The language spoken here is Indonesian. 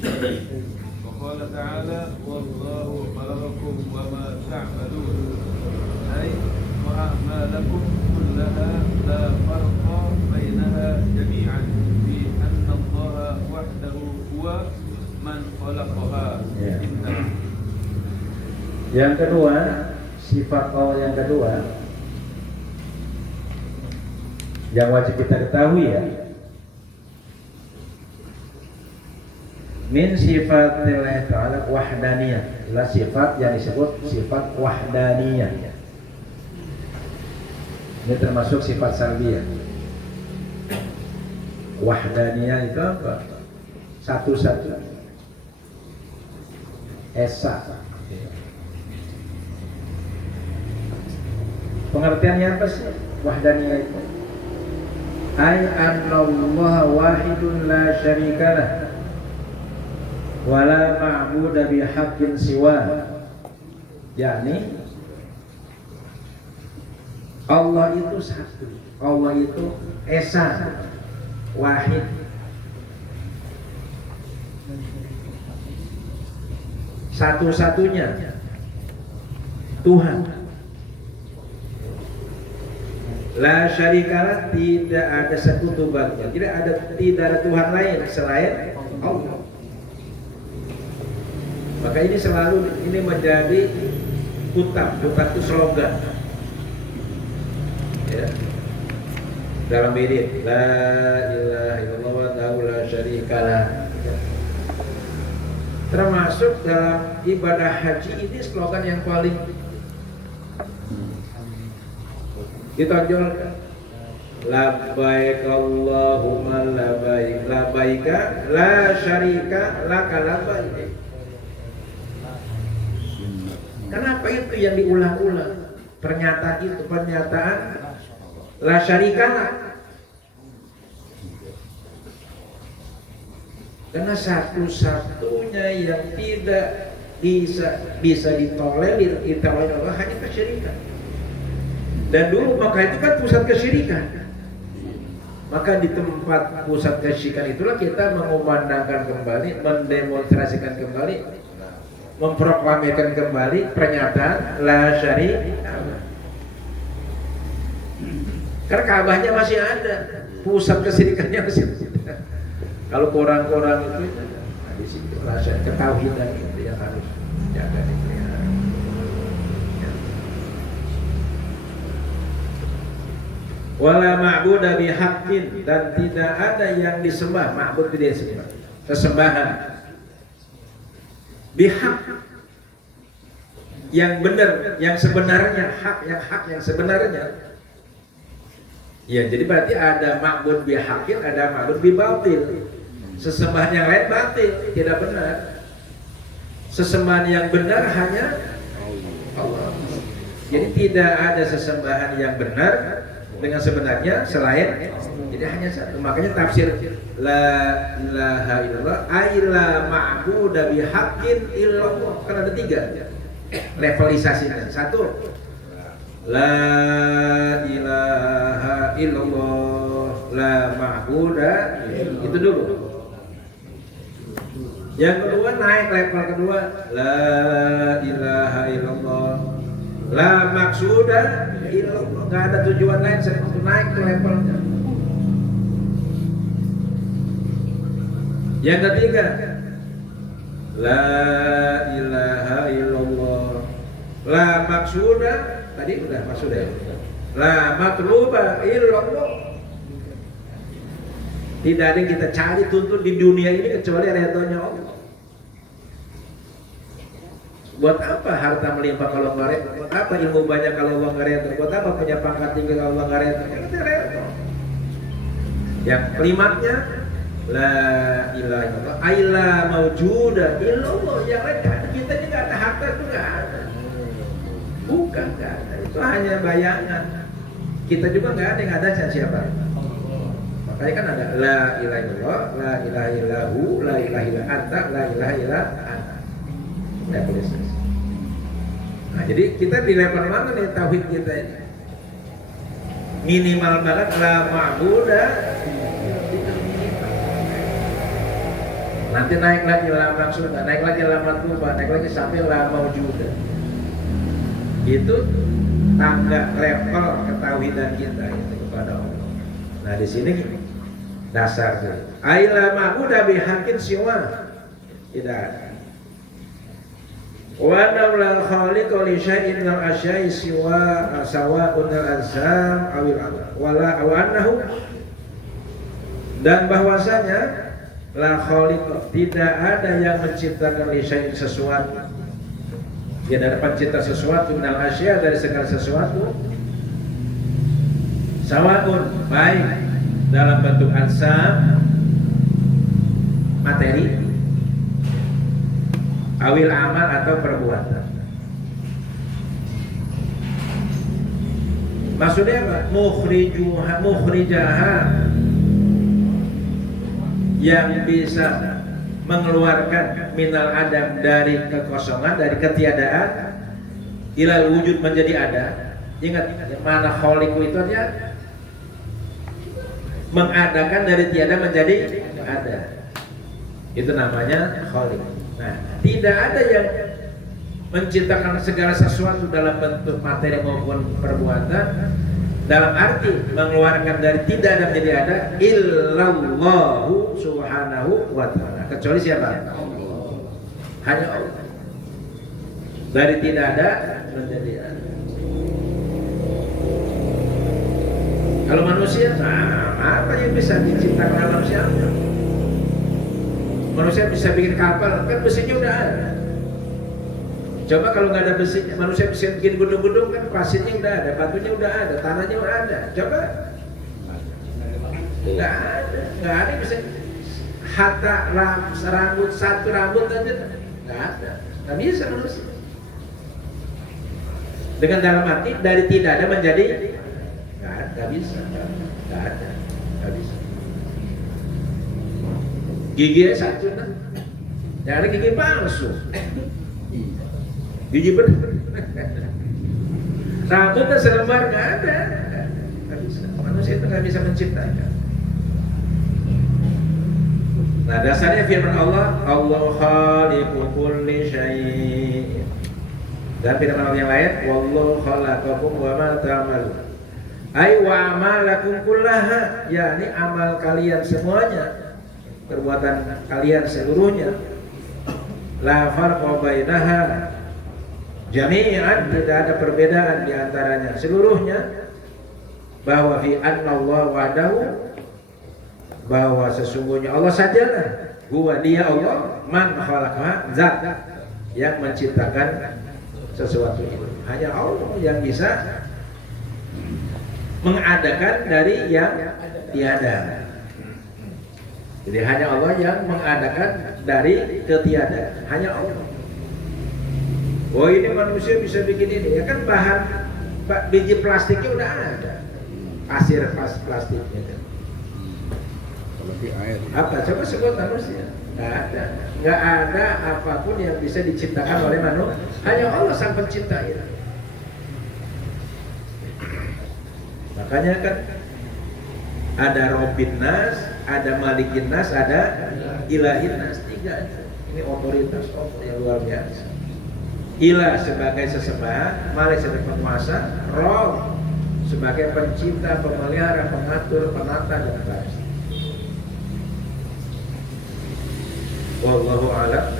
وقال تعالى والله خلقكم وما تعملون أي وأعمالكم كلها لا فرق بينها جميعا في أن الله وحده هو من خلقها. Yang kedua, sifat Allah yang kedua yang wajib kita ketahui ya, min sifatillah ta'ala wahdaniyah, adalah sifat yang disebut sifat wahdaniyah. Ini termasuk sifat salbiyah. Wahdaniyah itu apa? Satu-satu, esa. Pengertiannya apa sih wahdaniyah itu? Ay annallaha wahidun la syarikalah wala ma'budu bihaqqin siwa. Yakni Allah itu satu, Allah itu esa, wahid. Satu-satunya Tuhan. La syarikalah, tidak ada sekutu baginya, tidak ada Tuhan lain selain Allah. Maka ini selalu menjadi hutam itu slogan ya, dalam wirid la ilaha illallah wa la syarikalah. Termasuk dalam ibadah haji ini slogan yang paling ditonjolkan, labbaik Allahumma labbaik, labbaika la syarika laka labbaik. Kenapa itu yang diulang-ulang? Pernyataan la syarika lak. Karena satu-satunya yang tidak bisa ditolerir Allah hanya kesyirikan. Dan dulu maka itu kan pusat kesyirikan. Maka di tempat pusat kesyirikan itulah kita mengumandangkan kembali, mendemonstrasikan kembali, memproklamirkan kembali pernyataan la syarika. Karena Ka'bahnya masih ada, pusat kesyirikannya masih ada. Kalau orang-orang itu di situ rasa ketauhidan itu yang harus jaga dipelihara. Wala ma'budu bihaqqin, dan tidak ada yang disembah, ma'bud itu disembah, sesembahan bihaq, yang benar, yang sebenarnya, hak yang sebenarnya. Ya, jadi berarti ada ma'bud bihaqqin, ada ma'bud bibatil. Sesembahan yang lain batil, tidak benar. Sesembahan yang benar hanya Allah. Jadi tidak ada sesembahan yang benar dengan sebenarnya selain, jadi hanya satu. Makanya tafsir la ilaha illallah ay la ma'budu bihaqqin illallah, kan ada tiga levelisasinya. Satu, la ilaha illallah, la ma'budu, itu dulu. Yang kedua naik level kedua, la ilaha illallah, la maksuda illallah, nggak ada tujuan lain selain untuk naik ke levelnya. Yang ketiga, la ilaha illallah, la maksuda, tadi udah maksuda ya, la matluba illallah. Tidak ada yang kita cari tuntut di dunia ini kecuali ridhonya Allah. Buat apa harta melimpah kalau nggak redha? Buat apa ilmu banyak kalau Allah nggak redha? Buat apa punya pangkat tinggi kalau Allah nggak redha? Kita redha. Yang kelimatnya la ilaha illallah aila maujuda illallah, yang lain nggak ada. Kita ini nggak ada, harta itu nggak ada. Bukan, nggak ada. Itu hanya bayangan. Kita juga nggak ada, yang ada siapa? Makanya kan ada la ilaha illallah, la ilaha illahu, la ilaha illa anta, la ilaha illa anta. Nah, jadi kita di level mana nih tauhid kita ini? Minimal banget la ma'budu. Nanti naik lagi lambang surga, naik lagi lambang kubah, naik lagi sampai lambang juga. Itu tangga level ketauhidan kita itu kepada Allah. Nah di sini dasarnya. Aila ma'budu bihaqqin siwa. Tidak ada. Wa naulal khaliqu li syai'in min asya'i siwa sawa'un al-azam awil amal. Wala wa annahu, dan bahwasanya la khaliq, tidak ada yang menciptakan li syai'in sesuatu. Tidak ada pencipta sesuatu min al-asya', dari segala sesuatu. Sawa'un, baik dalam bentuk azam materi, awil amal atau perbuatan. Maksudnya apa? Mukhrijaha, yang bisa mengeluarkan minal adam, dari kekosongan, dari ketiadaan, ilal wujud, menjadi ada. Ingat, mana khaliqu itu artinya mengadakan dari tiada menjadi ada. Itu namanya khaliq. Nah, tidak ada yang menciptakan segala sesuatu dalam bentuk materi maupun perbuatan, dalam arti mengeluarkan dari tidak ada menjadi ada, illallahu subhanahu wa ta'ala. Kecuali siapa? Hanya Allah. Dari tidak ada menjadi ada. Kalau manusia, nah, apa yang bisa diciptakan alam siapa? Manusia bisa bikin kapal, kan besinya udah ada. Coba kalau nggak ada besinya, manusia bisa bikin gedung-gedung, kan pasirnya udah ada, batunya udah ada, tanahnya udah ada. Coba, nggak ada bisa. Hatta rambut, satu rambut aja nggak ada, nggak bisa manusia. Dengan dalam arti dari tidak ada menjadi nggak bisa, nggak ada, nggak bisa. Gigi satu, nah, yang ada gigi palsu, gigi benar. Rambutnya selembar nggak ada, nggak bisa. Manusia itu nggak bisa menciptakan. Nah dasarnya firman Allah, Allah khaliqu kulli syai'. Dan firman Allah yang lain, wallahu khalaqakum wa ma ta'malun. Ai wa amalakum kullaha, yakni amal kalian semuanya, perbuatan kalian seluruhnya. La farqa bainaha jami'an, tidak ada perbedaan di antaranya seluruhnya. Bahwa fi anna Allah wahdahu, bahwa sesungguhnya Allah sajalah, huwa dia Allah, man khalaqaha, zat yang menciptakan sesuatu itu. Hanya Allah yang bisa mengadakan dari yang tiada. Jadi hanya Allah yang mengadakan dari ketiadaan, hanya Allah. Oh ini manusia bisa bikin ini, ya kan bahan biji plastiknya udah ada, pasir plastiknya kan. Air. Apa? Coba sebut manusia. Nggak ada apapun yang bisa diciptakan oleh manusia. Hanya Allah sang pencipta itu. Makanya kan ada Rabbin Nas, ada Malikin Nas, ada Ilahin Nas. Tiga itu. Ini otoritas Allah yang luar biasa. Ilah sebagai sesembahan, Malik sebagai penguasa, Rabb sebagai pencipta, pemelihara, pengatur, penata dan sebagainya. Wallahu a'lam.